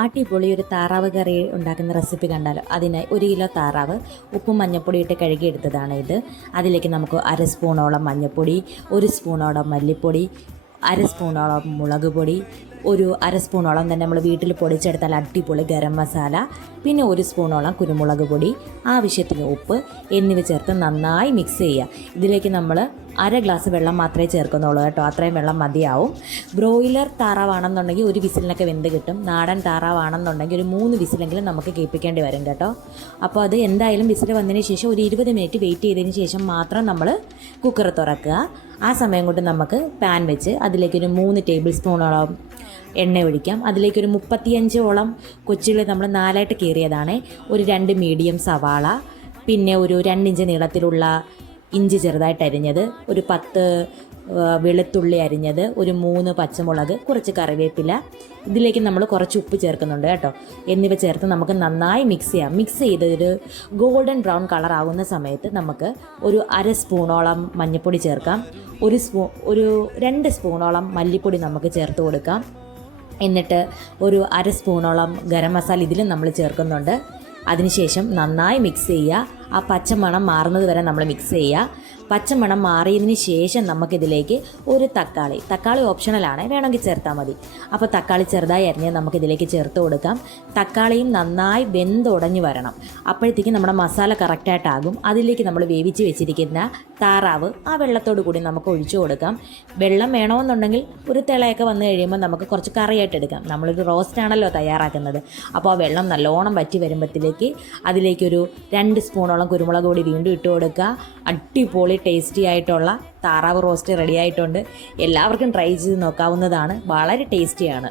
അടിപൊളി ഒരു താറാവ് കറി ഉണ്ടാക്കുന്ന റെസിപ്പി കണ്ടാലോ. അതിനായി 1 കിലോ താറാവ് ഉപ്പും മഞ്ഞൾപ്പൊടി ഇട്ട് കഴുകിയെടുത്തതാണ് ഇത്. അതിലേക്ക് നമുക്ക് 1/2 സ്പൂണോളം മഞ്ഞൾപ്പൊടി, 1 സ്പൂണോളം മല്ലിപ്പൊടി, 1/2 സ്പൂണോളം മുളക് പൊടി, ഒരു 1/2 സ്പൂണോളം തന്നെ നമ്മൾ വീട്ടിൽ പൊടിച്ചെടുത്താൽ അടിപൊളി ഗരം മസാല, പിന്നെ 1 സ്പൂണോളം കുരുമുളക് പൊടി, ആവശ്യത്തിന് ഉപ്പ് എന്നിവ ചേർത്ത് നന്നായി മിക്സ് ചെയ്യുക. ഇതിലേക്ക് നമ്മൾ 1/2 ഗ്ലാസ് വെള്ളം മാത്രമേ ചേർക്കുന്നുള്ളൂ കേട്ടോ. അത്രയും വെള്ളം മതിയാവും. ബ്രോയിലർ താറാവാണെന്നുണ്ടെങ്കിൽ 1 വിസിലിനൊക്കെ വെന്ത് കിട്ടും. നാടൻ താറാവാണെന്നുണ്ടെങ്കിൽ ഒരു 3 വിസിലെങ്കിലും നമുക്ക് കേൾപ്പിക്കേണ്ടി വരും കേട്ടോ. അപ്പോൾ അത് എന്തായാലും വിസിൽ വന്നതിന് ശേഷം ഒരു 20 മിനിറ്റ് വെയിറ്റ് ചെയ്തതിന് ശേഷം മാത്രം നമ്മൾ കുക്കർ തുറക്കുക. ആ സമയം കൊണ്ട് നമുക്ക് പാൻ വെച്ച് അതിലേക്കൊരു 3 ടേബിൾ സ്പൂണോളം എണ്ണ ഒഴിക്കാം. അതിലേക്കൊരു 35ഓളം കൊച്ചുള്ളി നമ്മൾ 4ആയിട്ട് കീറിയതാണ്, ഒരു 2 മീഡിയം സവാള, പിന്നെ ഒരു 2 ഇഞ്ച് നീളത്തിലുള്ള ഇഞ്ചി ചെറുതായിട്ട് അരിഞ്ഞത്, ഒരു 10 വെളുത്തുള്ളി അരിഞ്ഞത്, ഒരു 3 പച്ചമുളക്, കുറച്ച് കറിവേപ്പില, ഇതിലേക്ക് നമ്മൾ കുറച്ച് ഉപ്പ് ചേർക്കുന്നുണ്ട് കേട്ടോ. എന്നിവ ചേർത്ത് നമുക്ക് നന്നായി മിക്സ് ചെയ്യാം. മിക്സ് ചെയ്തൊരു ഗോൾഡൻ ബ്രൗൺ കളർ ആകുന്ന സമയത്ത് നമുക്ക് ഒരു 1/2 സ്പൂണോളം മഞ്ഞൾപ്പൊടി ചേർക്കാം. ഒരു 2 സ്പൂണോളം മല്ലിപ്പൊടി നമുക്ക് ചേർത്ത് കൊടുക്കാം. എന്നിട്ട് ഒരു 1/2 സ്പൂണോളം ഗരം മസാല ഇതിലും നമ്മൾ ചേർക്കുന്നുണ്ട്. അതിനുശേഷം നന്നായി മിക്സ് ചെയ്യുക. ആ പച്ചമണം മാറുന്നത് വരെ നമ്മൾ മിക്സ് ചെയ്യുക. പച്ചമണം മാറിയതിന് ശേഷം നമുക്കിതിലേക്ക് ഒരു തക്കാളി ഓപ്ഷണലാണ്, വേണമെങ്കിൽ ചേർത്താൽ മതി. അപ്പോൾ തക്കാളി ചെറുതായി അരിഞ്ഞ് നമുക്കിതിലേക്ക് ചേർത്ത് കൊടുക്കാം. തക്കാളിയും നന്നായി വെന്തുടഞ്ഞ് വരണം. അപ്പോഴത്തേക്കും നമ്മുടെ മസാല കറക്റ്റായിട്ടാകും. അതിലേക്ക് നമ്മൾ വേവിച്ച് വെച്ചിരിക്കുന്ന താറാവ് ആ വെള്ളത്തോട് കൂടി നമുക്ക് ഒഴിച്ചു കൊടുക്കാം. വെള്ളം വേണമെന്നുണ്ടെങ്കിൽ ഒരു തിളയൊക്കെ വന്നു കഴിയുമ്പോൾ നമുക്ക് കുറച്ച് കറിയായിട്ട് എടുക്കാം. നമ്മളൊരു റോസ്റ്റാണല്ലോ തയ്യാറാക്കുന്നത്. അപ്പോൾ ആ വെള്ളം നല്ലോണം വറ്റി വരുമ്പോഴത്തേക്ക് അതിലേക്കൊരു 2 സ്പൂണോളം കുരുമുളക് പൊടി വീണ്ടും ഇട്ട് കൊടുക്കുക. അടിപൊളി ടേസ്റ്റി ആയിട്ടുള്ള താറാവ് റോസ്റ്റ് റെഡി ആയിട്ടുണ്ട്. എല്ലാവർക്കും ട്രൈ ചെയ്ത് നോക്കാവുന്നതാണ്. വളരെ ടേസ്റ്റിയാണ്.